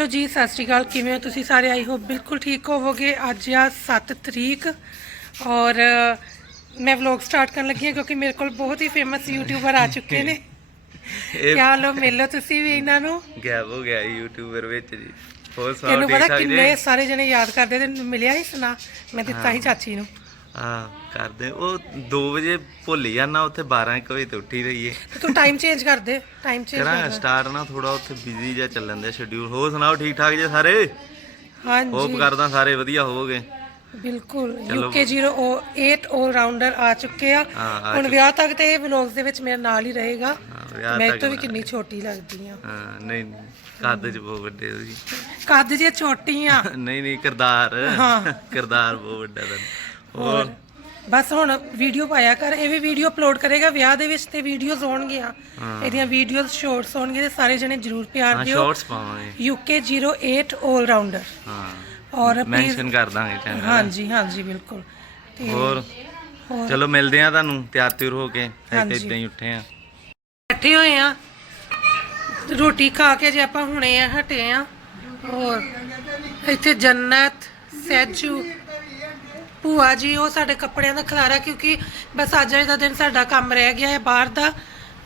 Hello ਜੀ ਸਤਿ ਸ਼੍ਰੀ ਅਕਾਲ। ਕਿਵੇਂ ਹੋ ਤੁਸੀਂ ਸਾਰੇ? ਆਈ ਹੋ ਬਿਲਕੁਲ ਠੀਕ ਹੋਵੋਗੇ। ਅੱਜ ਆ 7 ਤਰੀਕ ਔਰ ਮੈਂ ਵਲੌਗ ਸਟਾਰਟ ਕਰਨ ਲੱਗੀ ਹਾਂ ਕਿਉਂਕਿ ਮੇਰੇ ਕੋਲ ਬਹੁਤ ਹੀ ਫੇਮਸ ਯੂਟਿਊਬਰ ਆ ਚੁੱਕੇ ਨੇ। ਕਿਆ ਲੋ ਮਿਲੋ ਤੁਸੀਂ ਵੀ ਇਹਨਾਂ ਨੂੰ। ਗੈਪ ਹੋ ਗਿਆ ਯੂਟਿਊਬਰ ਵਿੱਚ ਜੀ। ਹੋਰ ਠੀਕ ਪਤਾ ਕਿੰਨੇ ਸਾਰੇ ਜਣੇ ਯਾਦ ਕਰਦੇ ਤੇ ਮਿਲਿਆ ਹੀ ਸੁਣਾ। ਮੈਂ ਦਿੱਤਾ ਹੀ। ਚਾਚੀ ਨੂੰ। ਹਾਂ ਕਰਦੇ ਉਹ 2 ਵਜੇ ਭੁੱਲ ਜਾਣਾ ਉੱਥੇ 12 1 ਵਜੇ ਤੇ ਉੱਠੀ ਰਹੀਏ। ਤੇ ਟਾਈਮ ਚੇਂਜ ਕਰ ਦੇ ਟਾਈਮ ਚੇਂਜ ਕਰਾਂ ਸਟਾਰਟ ਨਾ ਥੋੜਾ ਉੱਥੇ ਬਿਜ਼ੀ ਜਿਹਾ ਚੱਲਣ ਦੇ ਸ਼ਡਿਊਲ ਹੋਰ ਸੁਣਾਓ ਠੀਕ ਠਾਕ ਜੀ ਸਾਰੇ? ਹੋਪ ਹਾਂਜੀ ਕਰਦਾ ਸਾਰੇ ਵਧੀਆ ਹੋਵੋਗੇ। ਬਿਲਕੁਲ। UK 08 올 ਰਾਊਂਡਰ ਆ ਚੁੱਕੇ ਆ। ਹੁਣ ਵਿਆਹ ਤੱਕ ਤੇ ਇਹ ਵਲੌਗਸ ਦੇ ਵਿੱਚ ਮੇਰੇ ਨਾਲ ਹੀ ਰਹੇਗਾ। ਮੈਂ ਤੋਂ ਵੀ ਕਿੰਨੀ ਛੋਟੀ ਲੱਗਦੀ ਆ। ਹਾਂ ਨਹੀਂ ਨਹੀਂ ਕੱਦ ਚ ਬਹੁਤ ਵੱਡੇ ਹੋ ਜੀ। ਕੱਦ ਜੇ ਛੋਟੀ ਆ ਨਹੀਂ ਨਹੀਂ ਕਿਰਦਾਰ। ਹਾਂ। ਕਿਰਦਾਰ ਬਹੁਤ ਵੱਡਾ ਤਾਂ ਹੋਰ? ਬਸ ਹੁਣ ਵੀਡੀਓ ਪਾਇਆ ਕਰ ਇਹ ਵੀ ਵੀਡੀਓ ਅਪਲੋਡ ਕਰੇਗਾ ਵਿਆਹ ਦੇ ਵਿੱਚ ਤੇ ਵੀਡੀਓਜ਼ ਹੋਣਗੀਆਂ ਇਹਦੀਆਂ ਵੀਡੀਓਜ਼ ਸ਼ਾਰਟਸ ਹੋਣਗੇ ਤੇ ਸਾਰੇ ਜਣੇ ਜਰੂਰ ਪਿਆਰ ਹਾਂ ਦਿਓ। ਸ਼ਾਰਟਸ ਪਾਵਾਂਗੇ। UK 08 올 ਰਾਊਂਡਰ ਹਾਂ। ਔਰ please- ਮੈਂਸ਼ਨ ਕਰ ਦਾਂਗੇ ਚੈਨਲ ਹਾਂਜੀ ਹਾਂਜੀ ਬਿਲਕੁਲ। ਤੇ ਹੋਰ? ਹੋਰ? ਚਲੋ ਮਿਲਦੇ ਆ ਤੁਹਾਨੂੰ ਤਿਆਰ ਤਿਉਰ ਹੋ ਕੇ। ਅਸੀਂ ਹਾਂਜੀ। ਤਾਂ ਇਦਾਂ ਹੀ ਉੱਠੇ ਆ ਬੈਠੇ ਹੋਏ ਆ ਰੋਟੀ ਖਾ ਕੇ ਜੇ ਆਪਾਂ ਹੁਣੇ ਆ ਹਟੇ ਆ ਹੋਰ? ਇੱਥੇ ਜੰਨਤ ਸੈਜੂ ਭੂਆ ਜੀ ਉਹ ਸਾਡੇ ਕੱਪੜਿਆਂ ਦਾ ਖਲਾਰਾ ਕਿਉਂਕਿ ਬਸ ਅੱਜ ਦਾ ਦਿਨ ਸਾਡਾ ਕੰਮ ਰਹਿ ਗਿਆ ਹੈ ਬਾਹਰ ਦਾ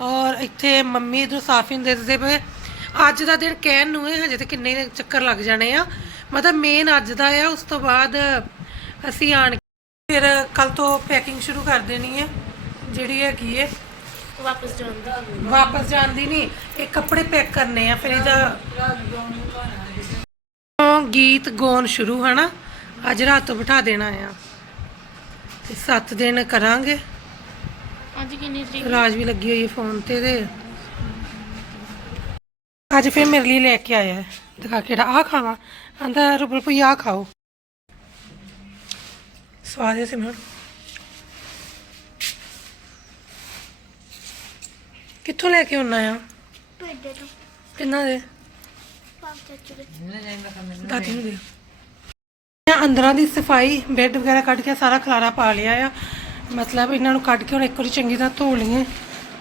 ਔਰ ਇੱਥੇ ਮੰਮੀ ਇਧਰ ਸਾਫਿਨ ਦੱਸਦੇ ਪਏ। ਅੱਜ ਦਾ ਦਿਨ ਕਹਿਣ ਨੂੰ ਹੈ ਹਜੇ ਤੇ ਕਿੰਨੇ ਚੱਕਰ ਲੱਗ ਜਾਣੇ ਆ। ਮਤਲਬ ਮੇਨ ਅੱਜ ਦਾ ਆ ਉਸ ਤੋਂ ਬਾਅਦ ਅਸੀਂ ਆਣ ਕੇ ਫਿਰ ਕੱਲ ਤੋਂ ਪੈਕਿੰਗ ਸ਼ੁਰੂ ਕਰ ਦੇਣੀ ਹੈ ਜਿਹੜੀ ਹੈਗੀ ਹੈ। ਵਾਪਸ ਜਾਂਦਾ ਵਾਪਸ ਜਾਂਦੀ ਨਹੀਂ ਇਹ ਕੱਪੜੇ ਪੈਕ ਕਰਨੇ ਆ ਫਿਰ ਇਹਦਾ ਗੀਤ ਗਾਉਣ ਸ਼ੁਰੂ ਹਨਾ? ਅੱਜ ਰਾਤ ਤੋਂ ਬਿਠਾ ਦੇਣਾ ਆ। ਤੇ 7 ਦਿਨ ਕਰਾਂਗੇ। ਅੱਜ ਕਿੰਨੀ ਤਰੀਕ? ਰਾਜ ਵੀ ਲੱਗੀ ਹੋਈ ਹੈ ਫੋਨ ਤੇ ਤੇ। ਅੱਜ ਫਿਰ ਮੇਰੇ ਲਈ ਲੈ ਕੇ ਆਇਆ ਹੈ। ਦਿਖਾ ਕੇ ਆ ਖਾਵਾ। ਆਂਦਾ ਰੁਪਲ ਭਈ ਆ ਖਾਓ। ਸਵਾਦ ਹੈ ਸਿਮਰਨ ਕਿੱਥੋਂ ਲੈ ਕੇ ਆਉਣਾ ਆ? ਤੁਹਾਡੇ ਤੋਂ। ਕਿੰਨਾ ਦੇ? ਪਾਪ ਚਾਚੂ ਦੇ ਦਾਦੀ ਨੂੰ ਦੇ। ਮੈਂ ਅੰਦਰਾਂ ਦੀ ਸਫ਼ਾਈ ਬੈੱਡ ਵਗੈਰਾ ਕੱਢ ਕੇ ਸਾਰਾ ਖਲਾਰਾ ਪਾ ਲਿਆ ਆ। ਮਤਲਬ ਇਹਨਾਂ ਨੂੰ ਕੱਢ ਕੇ ਹੁਣ ਇੱਕ ਵਾਰੀ ਚੰਗੀ ਤਰ੍ਹਾਂ ਧੋ ਲਈਏ।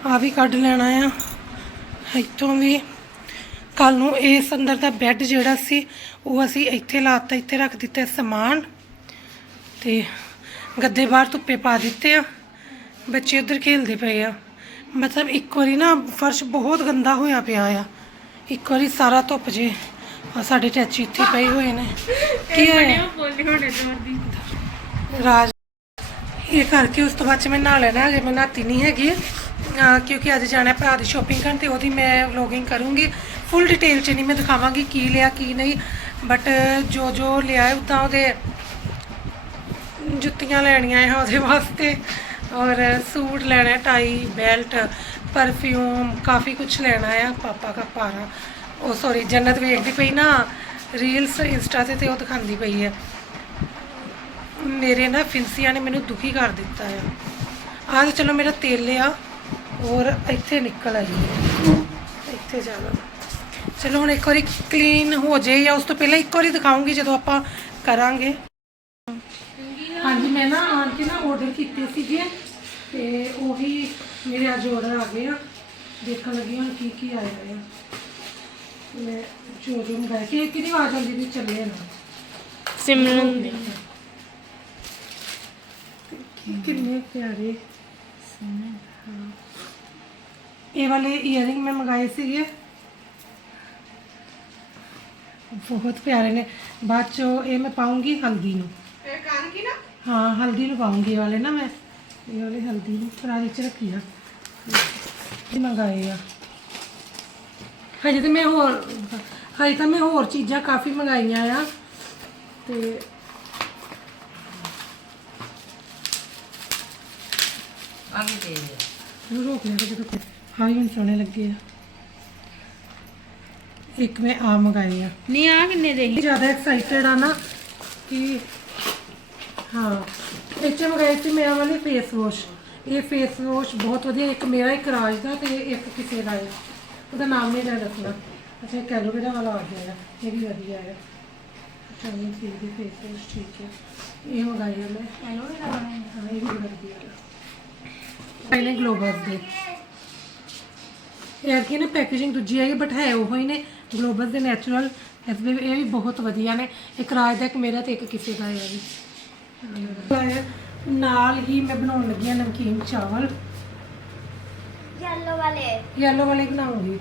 ਆ ਵੀ ਕੱਢ ਲੈਣਾ ਆ। ਇੱਥੋਂ ਵੀ ਕੱਲ ਨੂੰ ਇਸ ਅੰਦਰ ਦਾ ਬੈੱਡ ਜਿਹੜਾ ਸੀ, ਉਹ ਅਸੀਂ ਇੱਥੇ ਲਾਤਾ, ਇੱਥੇ ਰੱਖ ਦਿੱਤਾ ਸਮਾਨ। ਤੇ ਗੱਦੇ ਬਾਹਰ ਧੁੱਪੇ ਪਾ ਦਿੱਤੇ ਆ। ਬੱਚੇ ਉਧਰ ਖੇਲਦੇ ਪਏ ਆ। ਮਤਲਬ ਇੱਕ ਵਾਰੀ ਨਾ ਫਰਸ਼ ਬਹੁਤ ਗੰਦਾ ਹੋਇਆ ਪਿਆ ਆ। ਇੱਕ ਵਾਰੀ ਸਾਰਾ ਧੁੱਪ ਜੇ ਆ ਸਾਡੇ ਚਾਚੀ ਇੱਥੇ ਪਏ ਹੋਏ ਨੇ। ਕੀ ਹੋਇਆ? ਬੋਲੀ ਹੋਣੇ ਜ਼ੋਰ ਦੀ। ਰਾਜ ਇਹ ਕਰਕੇ ਉਸ ਤੋਂ ਬਾਅਦ ਚ ਮੈਂ ਨਹਾ ਲੈਣਾ ਹਜੇ ਮੈਂ ਨਹਾਤੀ ਨਹੀਂ ਹੈਗੀ। ਕਿਉਂਕਿ ਅੱਜ ਜਾਣਾ ਭਰਾ ਦੀ ਸ਼ਾਪਿੰਗ ਕਰਨ ਤੇ ਉਹਦੀ ਮੈਂ ਵਲੋਗਿੰਗ ਕਰੂੰਗੀ। ਫੁੱਲ ਡਿਟੇਲ ਚ ਨਹੀਂ ਮੈਂ ਦਿਖਾਵਾਂਗੀ ਕੀ ਲਿਆ ਕੀ ਨਹੀਂ। ਬਟ ਜੋ ਜੋ ਲਿਆ ਹੈ ਉਦਾਂ ਉਹਦੇ ਜੁੱਤੀਆਂ ਲੈਣੀਆਂ ਹੈ ਉਹਦੇ ਵਾਸਤੇ। ਔਰ ਸੂਟ ਲੈਣਾ ਟਾਈ ਬੈਲਟ ਪਰਫਿਊਮ ਕਾਫੀ ਕੁਝ ਲੈਣਾ ਹੈ ਪਾਪਾ ਦਾ ਪਾਰਾ ਉਹ ਸੌਰੀ ਜੰਨਤ ਵੇਖਦੀ ਪਈ ਨਾ ਰੀਲਸ ਇੰਸਟਾ ਤੇ ਤੇ ਉਹ ਦਿਖਾਉਂਦੀ ਪਈ ਹੈ। ਮੇਰੇ ਨਾ ਫਿੰਸੀਆਂ ਨੇ ਮੈਨੂੰ ਦੁਖੀ ਕਰ ਦਿੱਤਾ ਆ। ਆਹ ਚਲੋ ਮੇਰਾ ਤੇਲ ਆ ਔਰ ਇੱਥੇ ਨਿਕਲ ਆਈ ਇੱਥੇ ਜਾਣਾ ਚਲੋ ਹੁਣ ਇੱਕ ਵਾਰੀ ਕਲੀਨ ਹੋ ਜਾਏ ਜਾਂ ਉਸ ਤੋਂ ਪਹਿਲਾਂ ਇੱਕ ਵਾਰੀ ਦਿਖਾਉਂਗੀ ਜਦੋਂ ਆਪਾਂ ਕਰਾਂਗੇ। ਹਾਂਜੀ, ਮੈਂ ਨਾ ਆਣ ਕੇ ਨਾ ਆਰਡਰ ਕੀਤੇ ਸੀਗੇ ਤੇ ਉਹੀ ਮੇਰੇ ਅੱਜ ਆਰਡਰ ਆ ਗਏ ਆ। ਦੇਖਣ ਲੱਗੀ ਹੁਣ ਕੀ ਕੀ ਆਇਆ ਆ। ਮੈਂ ਜੋ ਜੋ ਮੰਗਾਇਆ ਕਿ ਕਿਹਦੀ ਆਵਾਜ਼ ਆਉਂਦੀ ਵੀ ਚੱਲੇ ਨਾ। ਸਿਮਰਨ ਦੀ। ਕਿੰਨੇ ਪਿਆਰੇ ਹਾਂ। ਇਹ ਵਾਲੇ 이어ਰਿੰਗ ਮੈਂ ਮੰਗਾਏ ਸੀਗੇ। ਬਹੁਤ ਪਿਆਰੇ ਨੇ। ਬਾਅਦ ਚੋਂ ਇਹ ਮੈਂ ਪਾਉਂਗੀ ਹਲਦੀ ਨੂੰ। ਇਹ ਕਾਂਗੀ ਨਾ? ਹਾਂ ਹਲਦੀ ਨੂੰ ਪਾਉਂਗੀ ਇਹ ਵਾਲੇ ਨਾ ਮੈਂ। ਇਹ ਵਾਲੇ ਹਲਦੀ ਨੂੰ ਫਰਾਰੀ ਚ ਰੱਖੀ ਆ। ਇਹ ਮੰਗਾਏ ਆ। ਹਜੇ ਤੇ ਮੈਂ ਹੋਰ ਹਜੇ ਤਾਂ ਮੈਂ ਹੋਰ ਚੀਜ਼ਾਂ ਕਾਫੀ ਮੰਗਾਈਆਂ ਆ। ਤੇ ਨੂੰ ਰੋਕ ਲਿਆ ਜਦੋਂ ਤੱਕ ਹਾਂ ਹੀ ਹੁਣ ਸੋਹਣੇ ਲੱਗੇ ਆ। ਇੱਕ ਮੈਂ ਆ ਮੰਗਾਏ ਆ। ਨਹੀਂ ਆ ਕਿੰਨੇ ਦੇ ਜ਼ਿਆਦਾ ਐਕਸਾਈਟਡ ਆ ਨਾ ਕਿ ਹਾਂ ਇਹ 'ਚ ਮੰਗਾਏ ਸੀ ਮੇਰਾ ਵਾਲੀ ਫੇਸ ਵਾਸ਼ ਇਹ ਫੇਸ ਵਾਸ਼ ਬਹੁਤ ਵਧੀਆ ਇੱਕ ਮੇਰਾ ਇੱਕ ਰਾਜ ਦਾ ਤੇ ਇੱਕ ਕਿਸੇ ਦਾ ਹੈ। ਉਹਦਾ ਨਾਮ ਨਹੀਂ ਲੈ ਦੱਸਣਾ। ਅੱਛਾ ਇਹ ਕੈਲੋਵੇਰਾ ਵਾਲਾ ਆ ਗਿਆ ਇਹ ਵੀ ਵਧੀਆ ਹੈ ਚਾਹੀਏ ਸੀ ਦੀ ਫੇਸ ਵਾਸ਼ ਠੀਕ ਹੈ ਇਹ ਮੰਗਾਈ ਆ ਮੈਂ। ਐਲੋਵੇਰਾ ਵਾਲਾ ਹਾਂ ਇਹ ਵੀ ਵਧੀਆ ਹੈ ਪਹਿਲੇ ਗਲੋਬਸ ਦੇ। ਇਹ ਕੀ ਨਾ ਪੈਕੇਜਿੰਗ ਦੂਜੀ ਆਈ ਬਟ ਹੈ ਉਹ ਹੀ ਨੇ। ਗਲੋਬਲ ਦੇ ਨੈਚੁਰਲ ਇਸ ਦੇ ਇਹ ਵੀ ਬਹੁਤ ਵਧੀਆ ਨੇ। ਇੱਕ ਰਾਜ ਦਾ ਇੱਕ ਮੇਰਾ ਤੇ ਇੱਕ ਕਿਸੇ ਦਾ ਹੈ ਵੀ। ਨਾਲ ਹੀ ਮੈਂ ਬਣਾਉਣ ਲੱਗੀ ਹਾਂ ਨਮਕੀਨ ਚਾਵਲ। येलो वाले ਯੈਲੋ ਵਾਲੇ ਬਣਾਉਂਗੀ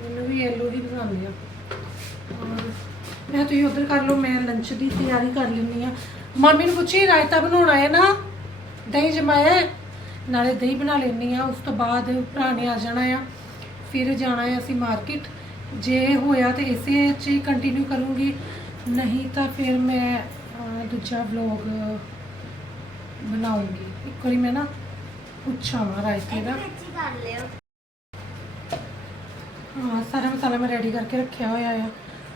ਮੈਨੂੰ ਵੀ ਯੈਲੋ ਹੀ ਬਣਾਉਂਦੇ ਆ ਔਰ ਮੈਂ ਤੁਸੀਂ ਉਧਰ ਕਰ ਲਓ ਮੈਂ ਲੰਚ ਦੀ ਤਿਆਰੀ ਕਰ ਲੈਂਦੀ ਆ ਮਾਮੀ ਨੂੰ ਪੁੱਛੀ ਰਾਇਤਾ ਬਣਾਉਣਾ ਹੈ ਨਾ ਦਹੀਂ ਜਮਾਇਆ ਹੈ? ਨਾਲੇ ਦਹੀਂ ਬਣਾ ਲੈਂਦੀ ਆ ਉਸ ਤੋਂ ਬਾਅਦ ਭਰਾ ਨੇ ਆ ਜਾਣਾ ਆ ਫਿਰ ਜਾਣਾ ਹੈ ਅਸੀਂ ਮਾਰਕੀਟ ਜੇ ਹੋਇਆ ਤੇ ਇਸੇ ਚ ਹੀ ਕੰਟੀਨਿਊ ਕਰੂੰਗੀ ਨਹੀਂ ਤਾਂ ਫਿਰ ਮੈਂ ਅਹ, ਦੂਜਾ ਵਲੌਗ ਬਣਾਉਂਗੀ ਇੱਕ ਵਾਰੀ ਮੈਂ ਨਾ ਪੁੱਛਾਵਾਂ ਰਾਇਤੇ ਦਾ। ਅੱਛੀ ਕਰ ਲਿਓ। ਹਾਂ ਸਾਰਾ ਮਸਾਲਾ ਮੈਂ ਰੈਡੀ ਕਰਕੇ ਰੱਖਿਆ ਹੋਇਆ ਆ।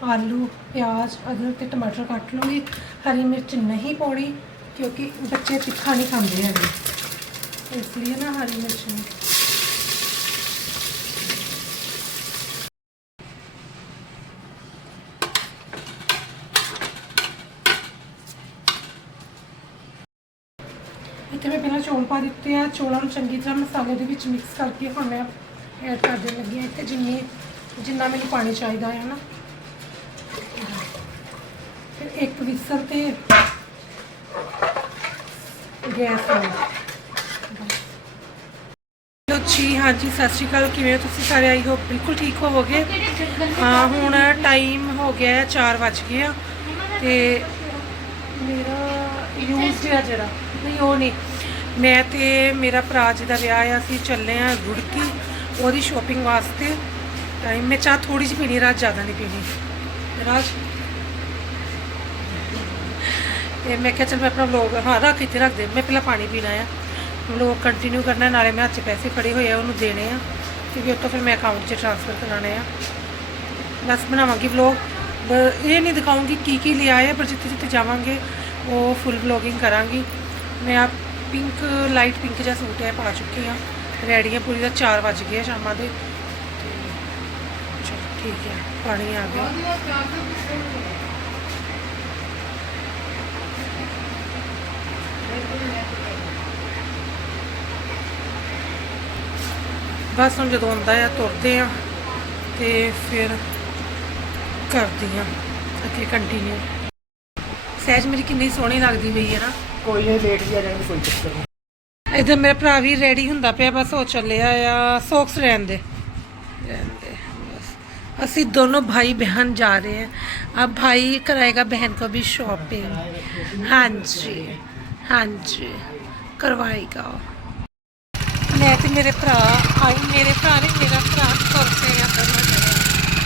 ਆਲੂ ਪਿਆਜ਼ ਅਦਰਕ ਤੇ ਟਮਾਟਰ ਕੱਟ ਲੂੰਗੀ। ਹਰੀ ਮਿਰਚ ਨਹੀਂ ਪਾਉਣੀ ਕਿਉਂਕਿ ਬੱਚੇ ਤਿੱਖਾ ਨਹੀਂ ਖਾਂਦੇ ਹੈਗੇ। ਇਸ ਲਈ ਨਾ ਹਰੀ ਮਿਰਚ ਨਹੀਂ ਪਾ ਦਿੱਤੇ ਆ, ਚੌਲਾਂ ਨੂੰ ਚੰਗੀ ਤਰ੍ਹਾਂ ਮਸਾਲੇ ਦੇ ਵਿੱਚ ਮਿਕਸ ਕਰਕੇ ਹੁਣ ਮੈਂ ਐਡ ਕਰ ਦੇਣ ਲੱਗੀ ਹਾਂ ਇੱਥੇ ਜਿੰਨੀ, ਜਿੰਨਾ ਮੈਨੂੰ ਪਾਣੀ ਚਾਹੀਦਾ ਹੈ ਨਾ। ਫਿਰ ਇੱਕ ਵਿਸਲ ਤੇ ਗੈਸ ਲੋ ਜੀ, ਹਾਂਜੀ, ਸਤਿ ਸ਼੍ਰੀ ਅਕਾਲ, ਕਿਵੇਂ ਹੋ ਤੁਸੀਂ ਸਾਰੇ? ਆਈ ਹੋ ਬਿਲਕੁਲ ਠੀਕ ਹੋਵੋਗੇ। ਹਾਂ, ਹੁਣ ਟਾਈਮ ਹੋ ਗਿਆ ਹੈ 4 ਵੱਜ ਗਏ ਆ। ਤੇ ਮੇਰਾ ਯੂਜ਼ਡ ਜਿਹੜਾ, ਨਹੀਂ, ਉਹ ਨਹੀਂ। ਮੈਂ ਤੇ ਮੇਰਾ ਭਰਾ ਜੀ ਦਾ ਵਿਆਹ ਆ, ਅਸੀਂ ਚੱਲੇ ਆ ਰੁੜਕੀ ਉਹਦੀ ਸ਼ਾਪਿੰਗ ਵਾਸਤੇ। ਟਾਈਮ ਮੈਂ ਚਾਹ ਥੋੜੀ ਜਿਹੀ ਪੀਣੀ, ਰਾਤ ਜ਼ਿਆਦਾ ਨਹੀਂ ਪੀਣੀ। ਰਾਜ। ਤੇ ਮੈਂ ਕਿਹਾ ਚਲ ਮੈਂ ਆਪਣਾ ਵਲੋਗ ਹਾਂ, ਰੱਖ ਇੱਥੇ ਰੱਖ ਦੇ, ਮੈਂ ਪਹਿਲਾਂ ਪਾਣੀ ਪੀਣਾ ਆ। ਵਲੋਗ ਕੰਟੀਨਿਊ ਕਰਨਾ, ਨਾਲੇ ਮੈਂ ਹੱਥ 'ਚ ਪੈਸੇ ਫੜੇ ਹੋਏ ਆ, ਉਹਨੂੰ ਦੇਣੇ ਆ। ਕਿਉਂਕਿ ਉਹ ਤੋਂ ਫਿਰ ਮੈਂ ਅਕਾਊਂਟ 'ਚ ਟ੍ਰਾਂਸਫਰ ਕਰਾਣੇ ਆ। ਬਸ ਬਣਾਵਾਂਗੀ ਵਲੋਗ ਇਹ ਨਹੀਂ ਦਿਖਾਉਂਗੀ ਕੀ ਕੀ ਲਿਆ ਹੈ ਪਰ ਜਿੱਥੇ ਜਿੱਥੇ ਜਾਵਾਂਗੇ, ਉਹ ਫੁੱਲ ਵਲੋਗਿੰਗ ਕਰਾਂਗੀ। ਮੈਂ ਆਪ ਪਿੰਕ, ਲਾਈਟ ਪਿੰਕ ਜਿਹਾ ਸੂਟ ਹੈ ਪਾ ਚੁੱਕੀ ਹਾਂ। ਰੈਡੀ ਹਾਂ, ਪੂਰੀ ਦਾ 4 ਵੱਜ ਗਏ ਆ ਸ਼ਾਮਾਂ ਦੇ। ਚਲੋ ਠੀਕ ਹੈ, ਪਾਣੀ ਆ ਗਿਆ। ਬਸ ਹੁਣ ਜਦੋਂ ਆਉਂਦਾ ਆ, ਤੁਰਦੇ ਆ, ਤੇ ਫਿਰ ਕਰਦੀ ਆ, ਅੱਗੇ ਕੰਟੀਨਿਊ ਸਹਿਜ ਮੇਰੀ ਕਿੰਨੀ ਸੋਹਣੀ ਲੱਗਦੀ ਪਈ ਹੈ ਨਾ। ਕੋਈ ਨਹੀਂ ਲੇਟ ਵੀ ਆ ਜਾਣਗੇ ਕੋਈ ਚੱਕਰ ਨਹੀਂ। ਇਧਰ ਮੇਰਾ ਭਰਾ ਵੀ ਰੈਡੀ ਹੁੰਦਾ ਪਿਆ ਬਸ ਉਹ ਚੱਲਿਆ ਆ ਸੌਕਸ ਰਹਿਣ ਦੇ। ਰਹਿਣ ਦੇ ਬਸ। ਅਸੀਂ ਦੋਨੋਂ ਭਾਈ ਬਹਿਨ ਜਾ ਰਹੇ ਹਾਂ। ਆ ਭਾਈ ਕਰਾਏਗਾ ਬਹਿਨ ਕੋ ਵੀ ਸ਼ਾਪਿੰਗ ਹਾਂਜੀ ਹਾਂਜੀ ਕਰਵਾਏਗਾ ਮੈਂ ਤੇ ਮੇਰੇ ਭਰਾ ਆਈ ਮੇਰੇ ਭਰਾ ਨੇ ਮੇਰਾ ਭਰਾ ਕਰਦੇ ਆ। ਦੋਨੋਂ ਜਣੇ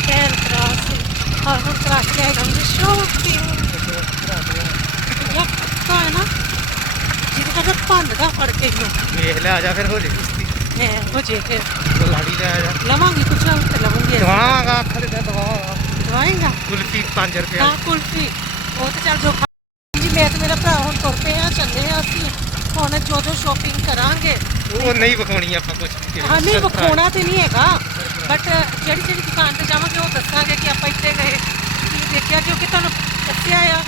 ਭੈਣ ਭਰਾ ਸੀ। ਹਾਂ ਹੁਣ ਭਰਾ ਕਰਾਏਗਾ ਵੀ ਸ਼ਾਪਿੰਗ ਸ਼ੌਪਿੰਗ ਤਾਂ ਹੈ ਨਾ ਜਿਹਦੇ ਕਹਿੰਦਾ ਭੰਨ ਦਾ ਫੜ ਕੇ ਹੀ ਵੇਖ ਲੈ ਆ ਜਾ ਫਿਰ ਹੋ ਜੇ ਕੁਸ਼ਤੀ। ਮੈਂ ਹੋ ਜੇ ਫਿਰ ਲਾੜੀ ਲੈ ਆ ਜਾ। ਲਵਾਂਗੀ ਕੁਛ ਹੋਰ ਤੇ ਲਵਾਂਗੀ ਦਵਾਵਾਂਗਾ ਅੱਖ ਦੇ ਦਵਾ ਦਵਾਏਗਾ ਕੁਲਫੀ 5 ਰੁਪਏ। ਹਾਂ ਕੁਲਫੀ ਉਹ ਤੇ ਚੱਲ ਜੋ ਜੀ ਮੈਂ ਤੇ ਮੇਰਾ ਭਰਾ ਹੁਣ ਤੁਰ ਪਏ ਆ ਚੱਲੇ ਆ ਅਸੀਂ ਹੁਣ ਜੋ ਜੋ ਸ਼ਾਪਿੰਗ ਕਰਾਂਗੇ ਉਹ ਨਹੀਂ ਵਿਖਾਉਣੀ ਆਪਾਂ ਕੁਝ ਹਾਂ ਨਹੀਂ ਵਿਖਾਉਣਾ ਤੇ ਨਹੀਂ ਹੈਗਾ। ਬਟ ਜਿਹੜੀ ਜਿਹੜੀ ਦੁਕਾਨ ਤੇ ਜਾਵਾਂਗੇ ਉਹ ਦੱਸਾਂਗੇ ਕਿ ਆਪਾਂ ਇੱਥੇ ਗਏ। ਦੇਖਿਆ? ਕਿਉਂਕਿ ਤੁਹਾਨੂੰ ਦੱਸਿਆ ਆ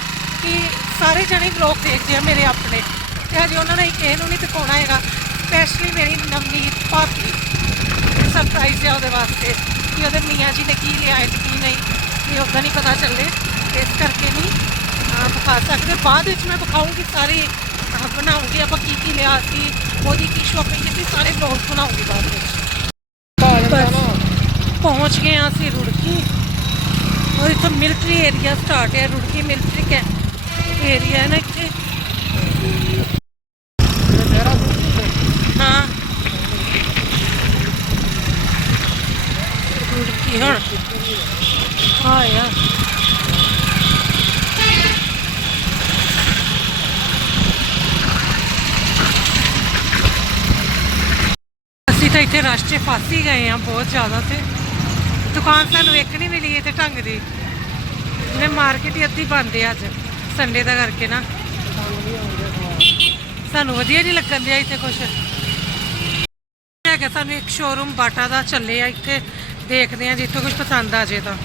ਕਿ ਸਾਰੇ ਜਣੇ ਵਲੌਗ ਦੇਖਦੇ ਆ ਮੇਰੇ ਆਪਣੇ। ਤੇ ਹਜੇ ਉਹਨਾਂ ਨੇ ਕਿਸੇ ਨੂੰ ਨਹੀਂ ਦਿਖਾਉਣਾ ਹੈਗਾ ਸਪੈਸ਼ਲੀ ਮੇਰੀ ਨਵਨੀਤ ਭਾਬੀ। ਸਰਪ੍ਰਾਈਜ਼ ਆ ਉਹਦੇ ਵਾਸਤੇ ਕਿ ਉਹਦੇ ਮੀਆਂ ਜੀ ਨੇ ਕੀ ਲਿਆ ਹੈ ਕੀ ਨਹੀਂ ਇਹ ਉਹਦਾ ਨਹੀਂ ਪਤਾ ਚੱਲੇ। ਇਸ ਕਰਕੇ ਨਹੀਂ ਵਿਖਾ ਸਕਦੇ। ਬਾਅਦ ਵਿੱਚ ਮੈਂ ਵਿਖਾਉਂਗੀ ਸਾਰੇ ਬਣਾਉਂਗੀ ਆਪਾਂ ਕੀ ਕੀ ਲਿਆ ਸੀ ਉਹਦੀ ਕੀ ਸ਼ਾਪਿੰਗ ਕੀਤੀ ਸਾਰੇ ਵਲੌਗ ਬਣਾਉਂਗੀ ਬਾਅਦ ਵਿੱਚ। ਪਹੁੰਚ ਗਏ ਹਾਂ ਅਸੀਂ ਰੁੜਕੀ। ਔਰ ਇੱਥੋਂ ਮਿਲਟਰੀ ਏਰੀਆ ਸਟਾਰਟ ਹੈ ਰੁੜਕੀ ਮਿਲਟਰੀ ਕੈ ਏਰੀਆ ਹੈ ਨਾ ਇੱਥੇ। ਹਾਂ। ਰੁੜਕੀ ਹੁਣ? ਹਾਂ ਯਾਰ ਅਸੀਂ ਤਾਂ ਇੱਥੇ ਰਸ਼ 'ਚ ਫਸ ਹੀ ਗਏ ਆ ਬਹੁਤ ਜ਼ਿਆਦਾ ਤੇ। ਦੁਕਾਨ ਸਾਨੂੰ ਇੱਕ ਨਹੀਂ ਮਿਲੀ ਇੱਥੇ ਢੰਗ ਦੀ। ਨੇ ਮਾਰਕੀਟ ਹੀ ਅੱਧੀ ਬੰਦ ਹੈ ਅੱਜ। ਸੰਡੇ ਦਾ ਕਰਕੇ ਨਾ। ਸਾਨੂੰ ਵਧੀਆ ਨਹੀਂ ਲੱਗਣ ਦਿਆ ਇੱਥੇ ਕੁਝ ਹੈਗਾ ਸਾਨੂੰ ਇੱਕ ਸ਼ੋਰੂਮ ਬਾਟਾ ਦਾ ਚੱਲੇ ਆ ਇੱਥੇ। ਦੇਖਦੇ ਆ ਜਿੱਥੋਂ ਕੁਝ ਪਸੰਦ ਆ ਜੇ ਤਾਂ।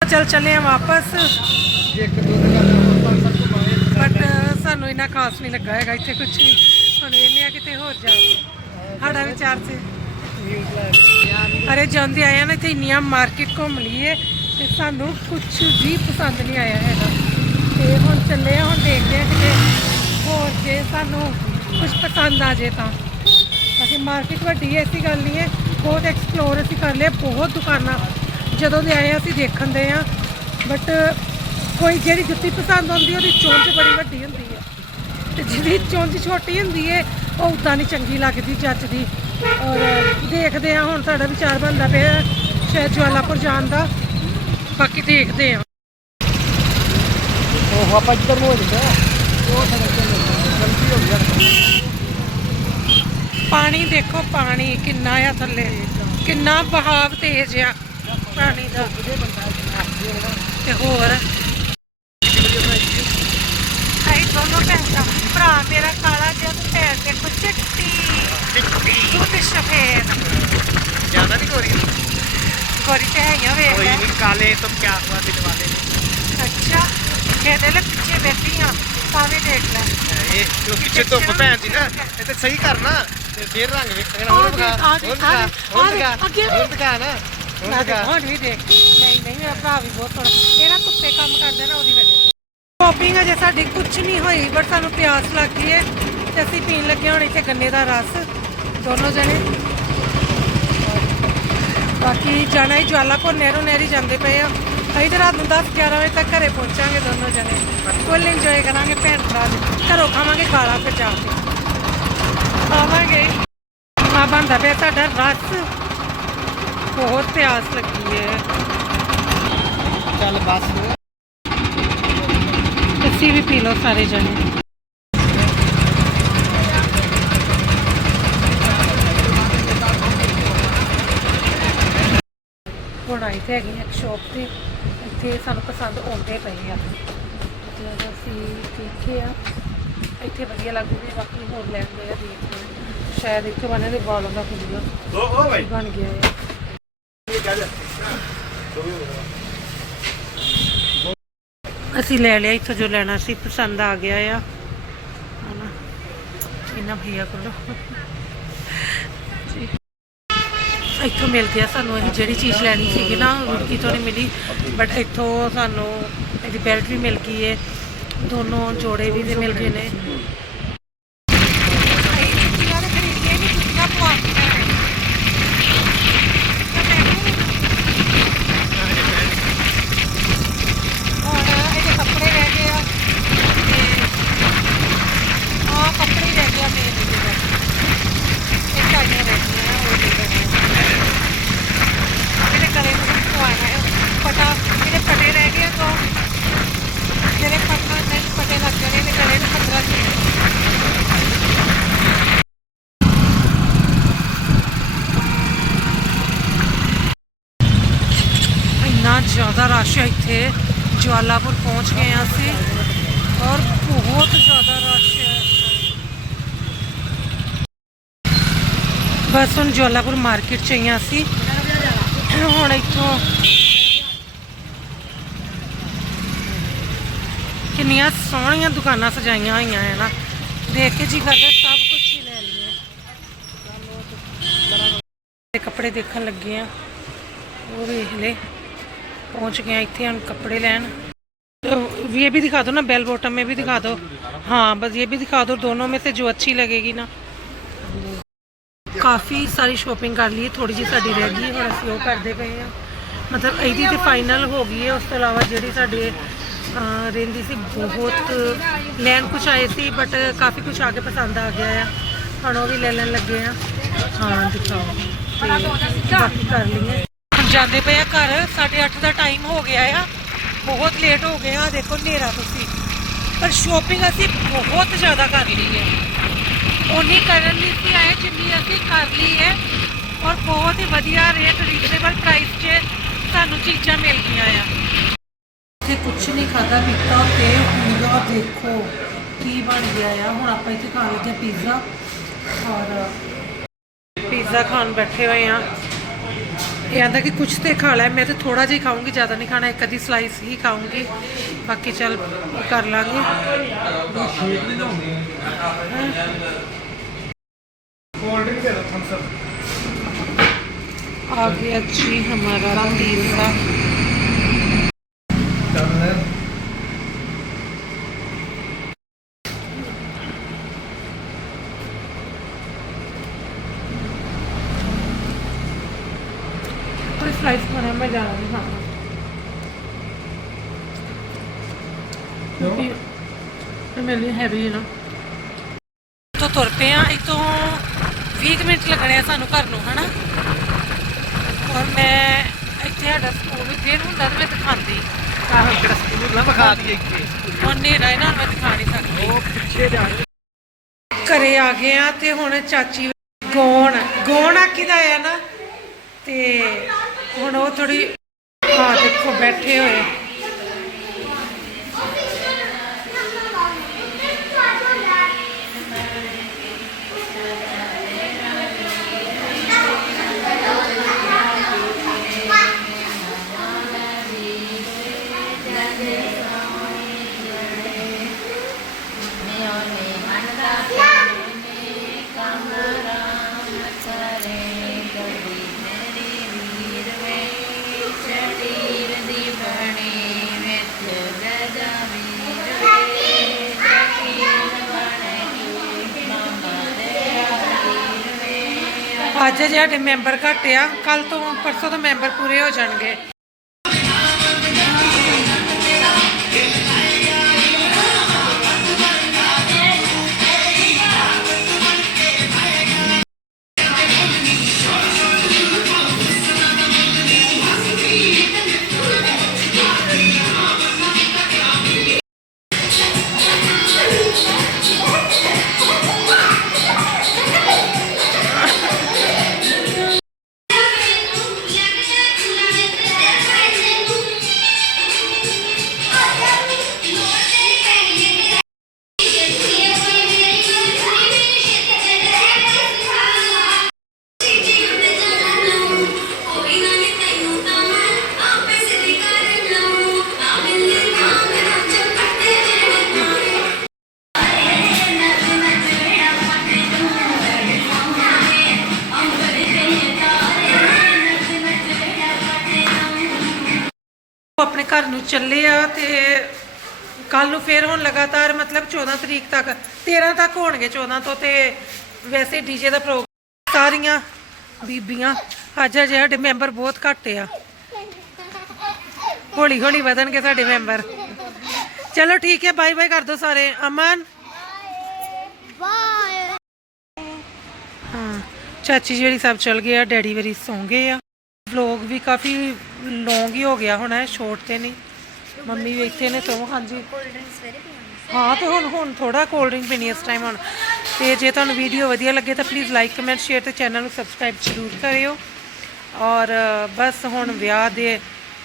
ਚੱਲ ਚੱਲੇ ਆ ਵਾਪਸ। ਬਟ ਸਾਨੂੰ ਇੰਨਾ ਖਾਸ ਨਹੀਂ ਲੱਗਾ ਹੈਗਾ ਇੱਥੇ ਕੁਝ ਵੀ। ਹੁਣ ਇਹਨੇ ਆ ਕਿਤੇ ਹੋਰ ਜਾ ਸਾਡਾ ਵਿਚਾਰ ਸੀ ਅਰੇ ਜਾਂਦੇ ਆਏ ਨਾ ਇੱਥੇ ਇੰਨੀਆਂ ਮਾਰਕੀਟ ਘੁੰਮ ਲਈਏ। ਤੇ ਸਾਨੂੰ ਕੁਝ ਵੀ ਪਸੰਦ ਨਹੀਂ ਆਇਆ ਹੈਗਾ। ਤੇ ਹੁਣ ਚੱਲੇ ਆ, ਹੁਣ ਦੇਖਦੇ ਆ ਕਿਤੇ ਹੋਰ ਜੇ ਸਾਨੂੰ ਕੁਝ ਪਸੰਦ ਆ ਜੇ ਤਾਂ। ਬਾਕੀ ਮਾਰਕੀਟ ਵੱਡੀ ਹੈ, ਐਸੀ ਗੱਲ ਨਹੀਂ ਹੈ। ਬਹੁਤ ਐਕਸਪਲੋਰ ਅਸੀਂ ਕਰ ਲਿਆ ਬਹੁਤ ਦੁਕਾਨਾਂ ਜਦੋਂ ਦੇ ਆਏ ਆ, ਅਸੀਂ ਦੇਖਣ ਦੇ ਆ। ਬਟ ਕੋਈ ਜਿਹੜੀ ਜੁੱਤੀ ਪਸੰਦ ਆਉਂਦੀ ਉਹਦੀ ਚੋਂਚ ਬੜੀ ਵੱਡੀ ਹੁੰਦੀ ਹੈ। ਤੇ ਜਿਹਦੀ ਚੁੰਝ ਛੋਟੀ ਹੁੰਦੀ ਹੈ, ਉਹ ਉਦਾਂ ਨਹੀਂ ਚੰਗੀ ਲੱਗਦੀ ਜੱਚਦੀ ਔਰ ਦੇਖਦੇ ਆ, ਹੁਣ ਸਾਡਾ ਵਿਚਾਰ ਬਣਦਾ ਪਿਆ ਸ਼ਾਇਦ ਜਵਾਲਾਪੁਰ ਜਾਣ ਦਾ। ਬਾਕੀ ਦੇਖਦੇ ਆ। ਉਹ ਆਪਾਂ ਜਿੱਧਰ ਨੂੰ ਹੋ ਜਾਂਦਾ ਉਹ ਸਾਡਾ ਗਲਤੀ ਹੋ ਗਈ। ਪਾਣੀ ਦੇਖੋ ਪਾਣੀ ਕਿੰਨਾ ਆ ਥੱਲੇ। ਕਿੰਨਾ ਬਹਾਵ ਤੇਜ਼ ਆ ਪਾਣੀ ਦਾ। ਤੇ ਹੋਰ? ਆਈ ਦੋਨੋਂ ਭੈਣਾਂ ਭਰਾ ਮੇਰਾ ਕਾਲਾ ਜਿਹਾ ਤੇ ਭੈਣ ਦੇਖੋ ਚਿੱਟੀ। ਤੂੰ ਤੇ ਸਫੇਦ। ਜ਼ਿਆਦਾ ਨਹੀਂ ਰਹੀ ਗੋਰੀ ਤੇ ਹੈਗੀਆਂ ਵੇਖ ਕੋਈ ਲੈ। ਕਾਲੇ ਤੋਂ ਕਿਆ ਹੁਆ ਦਿਲ ਵਾਲੇ ਅੱਛਾ ਇਹਦੇ ਲਈ ਪਿੱਛੇ ਬੈਠੀ ਆ ਤਾਂ ਵੀ ਦੇਖ ਲੈ। ਭੈਣ ਦੀ ਨਾ ਇਹ ਤੇ ਸਹੀ ਕਰਨਾ ਤੇ ਫੇਰ ਰੰਗ ਵੇਖਣਾ ਆ ਹੁਣ ਦੇਖ, ਦਿਖਾ ਆ ਦੇਖ, ਹੁਣ ਆ ਦਿਖਾ ਦੇਖ, ਹੁਣ ਆ ਦਿਖਾ ਦੇਖ, ਅੱਗੇ। ਹੁਣ ਵੀ ਦੇਖ ਨਹੀਂ ਨਹੀਂ ਮੇਰਾ ਭਰਾ ਵੀ ਬਹੁਤ ਸੋਹਣਾ। ਇਹ ਨਾ ਕੁੱਤੇ ਕੰਮ ਕਰਦੇ ਨਾ ਉਹਦੀ ਵਜ੍ਹਾ ਸ਼ਾਪਿੰਗ ਅਜੇ ਸਾਡੀ ਕੁਝ ਨਹੀਂ ਹੋਈ ਬਟ ਸਾਨੂੰ ਪਿਆਸ ਲੱਗ ਗਈ ਹੈ ਤੇ ਅਸੀਂ ਪੀਣ ਲੱਗੇ ਹੁਣ ਇੱਥੇ ਗੰਨੇ ਦਾ ਰਸ ਦੋਨੋਂ ਜਣੇ। ਬਾਕੀ ਜਾਣਾ ਹੀ ਜਵਾਲਾਪੁਰ ਨਹਿਰੋ ਨਹਿਰੀ ਜਾਂਦੇ ਪਏ ਆ। ਅਸੀਂ ਤਾਂ ਰਾਤ ਨੂੰ 10 11 ਵਜੇ ਤੱਕ ਘਰੇ ਪਹੁੰਚਾਂਗੇ ਦੋਨੋਂ ਜਣੇ। ਫੁੱਲ ਇੰਜੋਏ ਕਰਾਂਗੇ ਭੈਣ ਭਰਾ ਦੇ। ਘਰੋਂ ਖਾਵਾਂਗੇ ਗਾਲਾਂ ਫਿਰ ਜਾ ਕੇ। ਖਾਵਾਂਗੇ ਆ ਬਣਦਾ ਪਿਆ ਸਾਡਾ ਰਸ। ਬਹੁਤ ਪਿਆਸ ਲੱਗੀ ਹੈ ਚੱਲ ਬਸ। ਤੁਸੀਂ ਵੀ ਪੀ ਲਓ ਸਾਰੇ ਜਣੇ। ਹੁਣ ਆਈ ਤੇ ਹੈਗੀ ਇੱਕ ਸ਼ੌਪ ਤੇ। ਇੱਥੇ ਸਾਨੂੰ ਪਸੰਦ ਆਉਂਦੇ ਪਏ ਆ। ਜਦੋਂ ਅਸੀਂ ਦੇਖੇ ਆ। ਇੱਥੇ ਵਧੀਆ ਲੱਗਦੇ ਬਾਕੀ ਹੋਰ ਲੈਂਦੇ ਆ ਦੇਖਦੇ ਸ਼ਾਇਦ ਇੱਥੇ ਬਣੇ ਦੇ ਬਾਲਾਂ ਦਾ ਖੁੱਲਿਆ ਬਣ ਗਿਆ ਹੈ ਅਸੀਂ ਲੈ ਲਿਆ ਇੱਥੋਂ ਜੋ ਲੈਣਾ ਸੀ ਪਸੰਦ ਆ ਗਿਆ ਆ। ਹਨਾ। ਇਹਨਾਂ ਭਈਆ ਕੋਲੋਂ। ਇੱਥੋਂ ਮਿਲ ਗਿਆ ਸਾਨੂੰ ਇਹ ਜਿਹੜੀ ਚੀਜ਼ ਲੈਣੀ ਸੀਗੀ ਨਾ ਰੁੜਕੀ ਤੋਂ ਨਹੀਂ ਮਿਲੀ ਬਟ ਇੱਥੋਂ ਸਾਨੂੰ ਇਹਦੀ ਬੈਲਟ ਵੀ ਮਿਲ ਗਈ ਹੈ ਦੋਨੋਂ ਜੋੜੇ ਵੀ ਦੇ ਮਿਲ ਗਏ ਨੇ ਜੁੱਤੀਆਂ ਦੇ ਖਰੀਦੀਆਂ ਨਹੀਂ ਜੁੱਤੀਆਂ ਪਵਾਉਂਦੀਆਂ ਨੇ ਤੇ ਮੈਨੂੰ ਹੁਣ ਇਹਦੇ ਕੱਪੜੇ ਰਹਿ ਗਏ ਆ ਤੇ ਆਹ ਕੱਪੜੇ ਹੀ ਰਹਿ ਗਏ ਆ ਮੇਨ ਇਹਦੇ ਵਿੱਚ ਇਹ ਸਾਈਆਂ ਰਹਿ ਗਈਆਂ ਆ, ਉਹ ਦੇ ਦੇਣੇ ਆ। ਇਹਦੇ ਗਲੇ ਨੂੰ ਪਵਾਉਣਾ ਹੈ ਪਟਾ ਇਹਦੇ ਪਟੇ ਰਹਿ ਗਏ ਆ ਦੋ ਜਿਹੜੇ ਪਟਾ ਨਹੀਂ ਪਟੇ ਲੱਗ ਗਏ ਨੇ ਇਹਦੇ ਗਲੇ ਨੂੰ 15 ਜੀ ਇੰਨਾ ਜ਼ਿਆਦਾ ਰਸ਼ ਹੈ ਇੱਥੇ ਜਵਾਲਾਪੁਰ ਪਹੁੰਚ ਗਏ ਹਾਂ ਅਸੀਂ ਔਰ ਬਹੁਤ ਜ਼ਿਆਦਾ ਰਸ਼ ਹੈ ਬਸ ਹੁਣ ਜਵਾਲਾਪੁਰ ਮਾਰਕੀਟ ਚ ਆਈਆਂ ਅਸੀਂ ਹੁਣ ਇੱਥੋਂ ਕਿੰਨੀਆਂ ਸੋਹਣੀਆਂ ਦੁਕਾਨਾਂ ਸਜਾਈਆਂ ਹੋਈਆਂ ਹੈ ਨਾ ਦੇਖ ਕੇ ਜੀ ਕਰਦਾ ਸਭ ਕੁਝ ਹੀ ਲੈ ਲਈਏ ਤੇ ਕੱਪੜੇ ਦੇਖਣ ਲੱਗੇ ਆ ਉਹ ਵੇਖ ਲੈ पहुंच गए हैं ਇੱਥੇ हम कपड़े लेन तो ये भी दिखा दो ना बेल बॉटम में भी दिखा दो हाँ बस ये भी दिखा दो दोनों में से जो अच्छी लगेगी ना ਕਾਫੀ ਸਾਰੀ ਸ਼ੋਪਿੰਗ ਕਰ ਲਈ ਥੋੜੀ ਜਿਹੀ ਸਾਡੀ ਰਹਿ ਗਈ ਹੁਣ ਅਸੀਂ ਉਹ ਕਰਦੇ ਪਏ ਆ ਮਤਲਬ ਇਹਦੀ ਤੇ ਫਾਈਨਲ ਹੋ ਗਈ ਹੈ, ਉਸ ਤੋਂ ਇਲਾਵਾ ਜਿਹੜੀ ਸਾਡੇ ਰਹਿੰਦੀ ਸੀ, ਬਹੁਤ ਲੈਣ ਕੁਛ ਆਏ ਸੀ ਬਟ ਕਾਫੀ ਕੁਛ ਆ ਕੇ ਪਸੰਦ ਆ ਗਿਆ ਆ। ਹੁਣ ਉਹ ਵੀ ਲੈ ਲੈਣ ਲੱਗੇ ਆ। ਹਾਂ, ਦਿਖਾਓ। ਤੇ ਬਾਕੀ ਕਰ ਲਈਏ। ਹੁਣ ਜਾਂਦੇ ਪਏ ਆ ਘਰ 8:30 ਦਾ ਟਾਈਮ ਹੋ ਗਿਆ ਆ। ਬਹੁਤ ਲੇਟ ਹੋ ਗਏ ਆ ਦੇਖੋ ਹਨੇਰਾ ਤੁਸੀਂ। ਪਰ ਸ਼ੋਪਿੰਗ ਅਸੀਂ ਬਹੁਤ ਜ਼ਿਆਦਾ ਕਰ ਲਈ ਹੈ। ਉਨੀ ਕਰਨ ਨਹੀਂ ਸੀ ਆਏ ਜਿੰਨੀ ਅਸੀਂ ਕਰ ਲਈ ਹੈ। ਔਰ ਬਹੁਤ ਹੀ ਵਧੀਆ ਰੇਟ ਰੀਜ਼ਨੇਬਲ ਪ੍ਰਾਈਸ 'ਚ ਸਾਨੂੰ ਚੀਜ਼ਾਂ ਮਿਲ ਗਈਆਂ ਆ। ਇੱਥੇ ਕੁਝ ਨਹੀਂ ਖਾਦਾ ਪੀਤਾ ਤੇ ਪੂਰਾ ਦੇਖੋ ਕੀ ਬਣ ਗਿਆ ਆ। ਹੁਣ ਆਪਾਂ ਇੱਥੇ ਖਾ ਲੈਂਦੇ ਪੀਜ਼ਾ ਔਰ ਪੀਜ਼ਾ ਖਾਣ ਬੈਠੇ ਹੋਏ ਆ ਇਹ ਆਂਦਾ ਕਿ ਕੁਝ ਤੇ ਖਾ ਲੈ ਮੈਂ ਤੇ ਥੋੜਾ ਜਿਹਾ ਹੀ ਖਾਊਂਗੀ ਜ਼ਿਆਦਾ ਨਹੀਂ ਖਾਣਾ ਇੱਕ ਅੱਧੀ ਸਲਾਈਸ ਹੀ ਖਾਊਂਗੀ। ਬਾਕੀ ਚੱਲ ਕਰ ਲਾਂਗੇ। ਕੋਲਡ ਡਰਿੰਕ ਦੇ ਦੋ ਥਮਸ ਅਪ आ गया जी हमारा पिज्ज़ा कोई स्लाइस खाना मैं ज़्यादा नहीं खाना क्योंकि ਇਹ ਮੇਰੇ ਲਈ ਹੈਵੀ ਹੈ ਨਾ ਤੋਂ ਤੁਰ ਪਏ ਆ ਇਤੋਂ 20 ਕੁ ਮਿੰਟ ਲੱਗਣੇ ਆ ਸਾਨੂੰ ਘਰ ਨੂੰ ਹਨਾ? ਔਰ ਮੈਂ ਇੱਥੇ ਸਾਡਾ ਸਕੂਲ ਦਿਨ ਹੁੰਦਾ ਤੇ ਮੈਂ ਦਿਖਾਉਂਦੀ। ਆਹ ਕਿਹੜਾ ਸਕੂਲ ਨਾ ਵਿਖਾ ਦਈਏ ਇੱਥੇ। ਹੁਣ ਨੇਰਾ ਇਹਨਾਂ ਨੂੰ ਮੈਂ ਦਿਖਾ ਨਹੀਂ ਸਕਦੀ। ਉਹ ਪਿੱਛੇ ਜਾ ਘਰੇ ਆ ਗਏ ਆ ਤੇ ਹੁਣ ਚਾਚੀ ਗੌਣ ਗੌਣ ਆਖੀਦਾ ਆ ਨਾ? ਤੇ ਹੁਣ ਉਹ ਥੋੜੀ ਆ ਦੇਖੋ ਬੈਠੇ ਹੋਏ। ਅੱਜ ਜੇ ਸਾਡੇ ਮੈਂਬਰ ਘੱਟ ਆ ਕੱਲ ਤੋਂ ਪਰਸੋਂ ਤੋਂ ਮੈਂਬਰ ਪੂਰੇ ਹੋ ਜਾਣਗੇ। ਆਪਣੇ ਘਰ ਨੂੰ ਚੱਲੇ ਆ ਤੇ ਕੱਲ ਨੂੰ ਫੇਰ ਹੁਣ ਲਗਾਤਾਰ ਮਤਲਬ 14 ਤਰੀਕ ਤੱਕ 13 ਤੱਕ ਹੋਣਗੇ 14 ਤੋਂ ਤੇ ਵੈਸੇ ਡੀਜੇ ਦਾ ਪ੍ਰੋਗਰਾਮ ਸਾਰੀਆਂ ਬੀਬੀਆਂ ਅੱਜ ਅਜੇ ਸਾਡੇ ਮੈਂਬਰ ਬਹੁਤ ਘੱਟ ਆ। ਹੌਲੀ ਹੌਲੀ ਵਧਣਗੇ ਸਾਡੇ ਮੈਂਬਰ। ਚਲੋ ਠੀਕ ਹੈ ਬਾਏ ਬਾਏ ਕਰ ਦਿਓ ਸਾਰੇ। ਅਮਨ? ਹਾਂ ਚਾਚੀ ਜਿਹੜੀ ਸਭ ਚਲ ਗਏ ਆ ਡੈਡੀ ਮੇਰੀ ਸੌਂ ਗਏ ਆ। ਵਲੌਗ ਵੀ ਕਾਫੀ ਲੌਂਗ ਹੀ ਹੋ ਗਿਆ ਹੁਣ ਸ਼ੋਰਟ ਤੇ ਨਹੀਂ। ਮੰਮੀ ਵੀ ਇੱਥੇ ਨੇ ਤੋਂ ਹਾਂਜੀ। ਹਾਂ ਤੇ ਹੁਣ ਹੁਣ ਥੋੜਾ ਕੋਲਡ ਡਰਿੰਕ ਪੀਣੀ ਇਸ ਟਾਈਮ ਹੁਣ। ਤੇ ਜੇ ਤੁਹਾਨੂੰ ਵੀਡੀਓ ਵਧੀਆ ਲੱਗੇ ਤਾਂ ਪਲੀਜ਼ ਲਾਈਕ ਕਮੈਂਟ ਸ਼ੇਅਰ ਤੇ ਚੈਨਲ ਨੂੰ ਸਬਸਕ੍ਰਾਈਬ ਜ਼ਰੂਰ ਕਰਿਓ। ਔਰ ਬਸ ਹੁਣ ਵਿਆਹ ਦੇ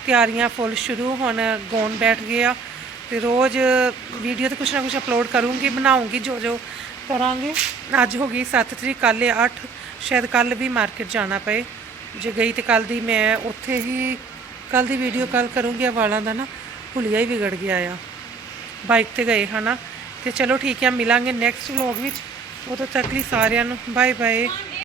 ਤਿਆਰੀਆਂ ਫੁੱਲ ਸ਼ੁਰੂ ਹੁਣ ਗੌਣ ਬੈਠ ਗਏ ਆ। ਤੇ ਰੋਜ਼ ਵੀਡੀਓ ਤੇ ਕੁਛ ਨਾ ਕੁਛ ਅਪਲੋਡ ਕਰੂੰਗੀ ਬਣਾਉਂਗੀ ਜੋ ਜੋ ਕਰਾਂਗੇ। ਅੱਜ ਹੋ ਗਈ 7 ਤਰੀਕ ਕੱਲ੍ਹ ਹੈ 8 ਸ਼ਾਇਦ ਕੱਲ ਵੀ ਮਾਰਕੀਟ ਜਾਣਾ ਪਏ। ਜੇ ਗਈ ਤੇ ਕੱਲ ਦੀ ਮੈਂ ਉੱਥੇ ਹੀ ਕੱਲ ਦੀ ਵੀਡੀਓ ਕਾਲ ਕਰੂੰਗੀ ਆ ਵਾਲਾਂ ਦਾ ਨਾ, ਭੁਲੀਆ ਹੀ ਵਿਗੜ ਗਿਆ ਆ। ਬਾਈਕ ਤੇ ਗਏ ਹਨਾ। ਤੇ ਚਲੋ ਠੀਕ ਹੈ ਮਿਲਾਂਗੇ ਨੈਕਸਟ ਵਲੌਗ ਵਿੱਚ। ਉਦੋਂ ਤੱਕ ਲਈ ਸਾਰਿਆਂ ਨੂੰ ਬਾਏ ਬਾਏ